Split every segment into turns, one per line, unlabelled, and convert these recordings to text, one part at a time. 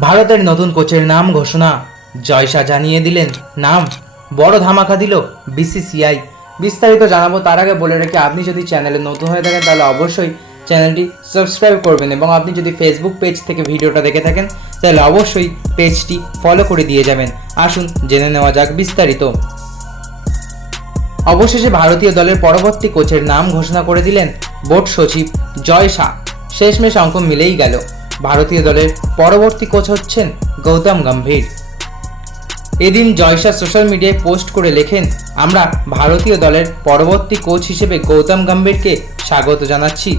ভারতের নতুন কোচের নাম ঘোষণা। জয়শা জানিয়ে দিলেন, নাম। বড় ধামাকা দিল বিসিসিআই। বিস্তারিত জানাব তার আগে বলে রেখে আপনি যদি চ্যানেলে নতুন হয়ে থাকেন, তাহলে অবশ্যই চ্যানেলটি সাবস্ক্রাইব করবেন এবং আপনি যদি ফেসবুক পেজ থেকে ভিডিওটা দেখে থাকেন, তাহলে অবশ্যই পেজটি ফলো করে দিয়ে যাবেন। আসুন, জেনে নেওয়া যাক বিস্তারিত। অবশেষে ভারতীয় দলের পরবর্তী কোচের নাম ঘোষণা করে দিলেন বোর্ড সচিব জয় শাহ শেষমেশ অঙ্ক মিলেই গেল। ভারতীয় দলের পরবর্তী কোচ হচ্ছেন গৌতম গম্ভীর। এদিন জয়সা সোশ্যাল মিডিয়ায় পোস্ট করে লেখেন, আমরা ভারতীয় দলের পরবর্তী কোচ হিসেবে গৌতম গম্ভীরকে স্বাগত জানাচ্ছি।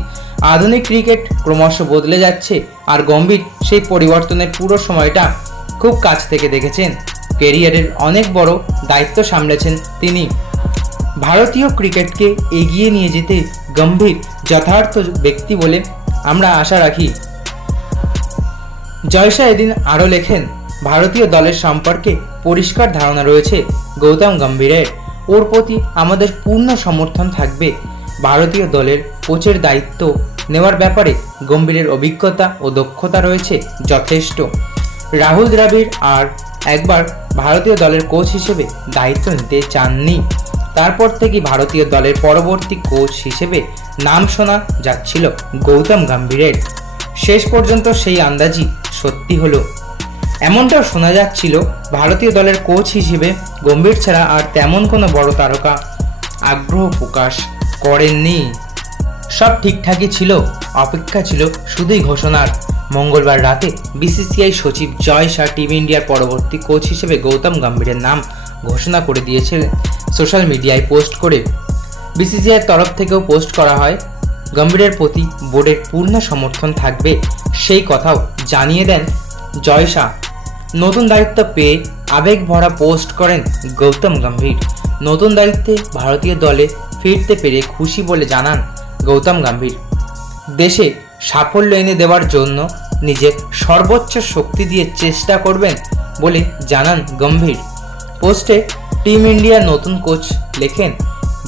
আধুনিক ক্রিকেট ক্রমশ বদলে যাচ্ছে আর গম্ভীর সেই পরিবর্তনের পুরো সময়টা খুব কাছ থেকে দেখেছেন। কেরিয়ারের অনেক বড় দায়িত্ব সামলেছেন তিনি। ভারতীয় ক্রিকেটকে এগিয়ে নিয়ে যেতে গম্ভীর যথার্থ ব্যক্তি বলে আমরা আশা রাখি। জয়শা এদিন আরও লেখেন, ভারতীয় দলের সম্পর্কে পরিষ্কার ধারণা রয়েছে গৌতম গম্ভীরের। ওর প্রতি আমাদের পূর্ণ সমর্থন থাকবে। ভারতীয় দলের কোচের দায়িত্ব নেওয়ার ব্যাপারে গম্ভীরের অভিজ্ঞতা ও দক্ষতা রয়েছে যথেষ্ট। রাহুল দ্রাবিড় আর একবার ভারতীয় দলের কোচ হিসেবে দায়িত্ব নিতে চাননি। তারপর থেকে ভারতীয় দলের পরবর্তী কোচ হিসেবে নাম শোনা যাচ্ছিল গৌতম গম্ভীরের। শেষ পর্যন্ত সেই আন্দাজই সত্যি হলো। এমনটাও শোনা যাচ্ছিল, ভারতীয় দলের কোচ হিসেবে গম্ভীর ছাড়া আর তেমন কোনো বড় তারকা আগ্রহ প্রকাশ করেননি। সব ঠিকঠাকই ছিল, অপেক্ষা ছিল শুধুই ঘোষণার। মঙ্গলবার রাতে বিসিসিআই সচিব জয় শাহ টিম ইন্ডিয়ার পরবর্তী কোচ হিসেবে গৌতম গম্ভীরের নাম ঘোষণা করে দিয়েছিলেন। সোশ্যাল মিডিয়ায় পোস্ট করে বিসিসিআইয়ের তরফ থেকেও পোস্ট করা হয়। গম্ভীরের প্রতি বোর্ডের পূর্ণ সমর্থন থাকবে, সেই কথাও জানিয়ে দেন জয় শাহ। নতুন দায়িত্ব পেয়ে আবেগ ভরা পোস্ট করেন গৌতম গম্ভীর। নতুন দায়িত্বে ভারতীয় দলে ফিরতে পেরে খুশি বলে জানান গৌতম গম্ভীর। দেশে সাফল্য এনে দেওয়ার জন্য নিজের সর্বোচ্চ শক্তি দিয়ে চেষ্টা করবেন বলে জানান গম্ভীর। পোস্টে টিম ইন্ডিয়ার নতুন কোচ লেখেন,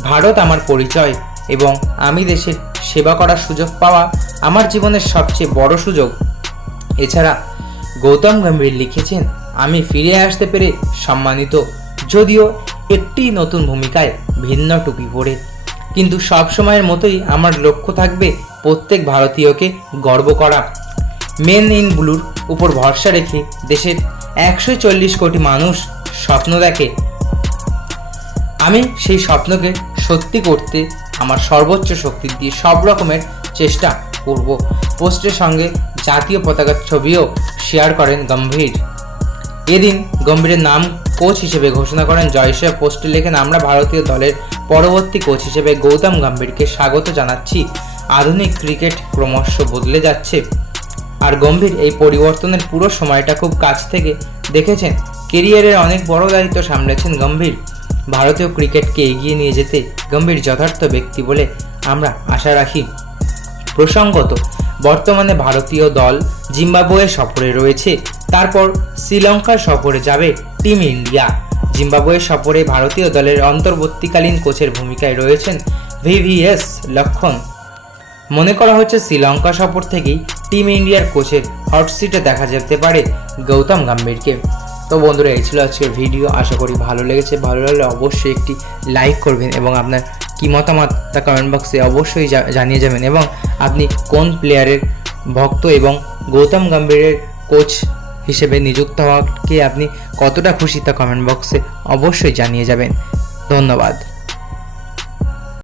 ভারত আমার পরিচয় এবং আমি দেশের সেবা করার সুযোগ পাওয়া আমার জীবনের সবচেয়ে বড় সুযোগ। এছাড়া গৌতম গম্ভীর লিখেছেন, আমি ফিরে আসতে পেরে সম্মানিত, যদিও একটি নতুন ভূমিকায় ভিন্ন টুপি পরে। কিন্তু সব সময়ের মতোই আমার লক্ষ্য থাকবে প্রত্যেক ভারতীয়কে গর্ব করা। মেন ইন ব্লুর উপর ভরসা রেখে দেশের একশো চল্লিশ কোটি মানুষ স্বপ্ন দেখে। আমি সেই স্বপ্নকে সত্যি করতে আমার সর্বোচ্চ শক্তি দিয়ে সব রকমের চেষ্টা করব। পোস্টের সঙ্গে জাতীয় পতাকার ছবিও শেয়ার করেন গম্ভীর। এদিন গম্ভীরের নাম কোচ হিসেবে ঘোষণা করেন জয়শা পোস্টে লেখেন, আমরা ভারতীয় দলের পরবর্তী কোচ হিসেবে গৌতম গম্ভীরকে স্বাগত জানাচ্ছি। আধুনিক ক্রিকেট ক্রমশ বদলে যাচ্ছে। আর গম্ভীর এই পরিবর্তনের পুরো সময়টা খুব কাছ থেকে দেখেছেন। কেরিয়ারের অনেক বড় দায়িত্ব সামলেছেন গম্ভীর। ভারতীয় ক্রিকেটকে এগিয়ে নিয়ে যেতে গম্ভীর যথার্থ ব্যক্তি বলে আমরা আশা রাখি। প্রসঙ্গত, বর্তমানে ভারতীয় দল জিম্বাবুয়ে সফরে রয়েছে। তারপর শ্রীলঙ্কার সফরে যাবে টিম ইন্ডিয়া। জিম্বাবুয়ে সফরে ভারতীয় দলের অন্তর্বর্তীকালীন কোচের ভূমিকায় রয়েছেন ভিভিএস লক্ষণ। মনে করা হচ্ছে শ্রীলঙ্কা সফর থেকেই টিম ইন্ডিয়ার কোচের হট সিটে দেখা যেতে পারে গৌতম গম্ভীরকে। তো বন্ধুরা, এই ছিল আজকের ভিডিও আশা করি ভালো লেগেছে। ভালো লাগলে অবশ্যই একটি লাইক করবেন এবং আপনার কী মতামত তা কমেন্ট বক্সে অবশ্যই জানিয়ে যাবেন। এবং আপনি কোন প্লেয়ারের ভক্ত এবং গৌতম গম্ভীরের কোচ হিসেবে নিযুক্ত হওয়াকে আপনি কতটা খুশি তা কমেন্ট বক্সে অবশ্যই জানিয়ে যাবেন। ধন্যবাদ।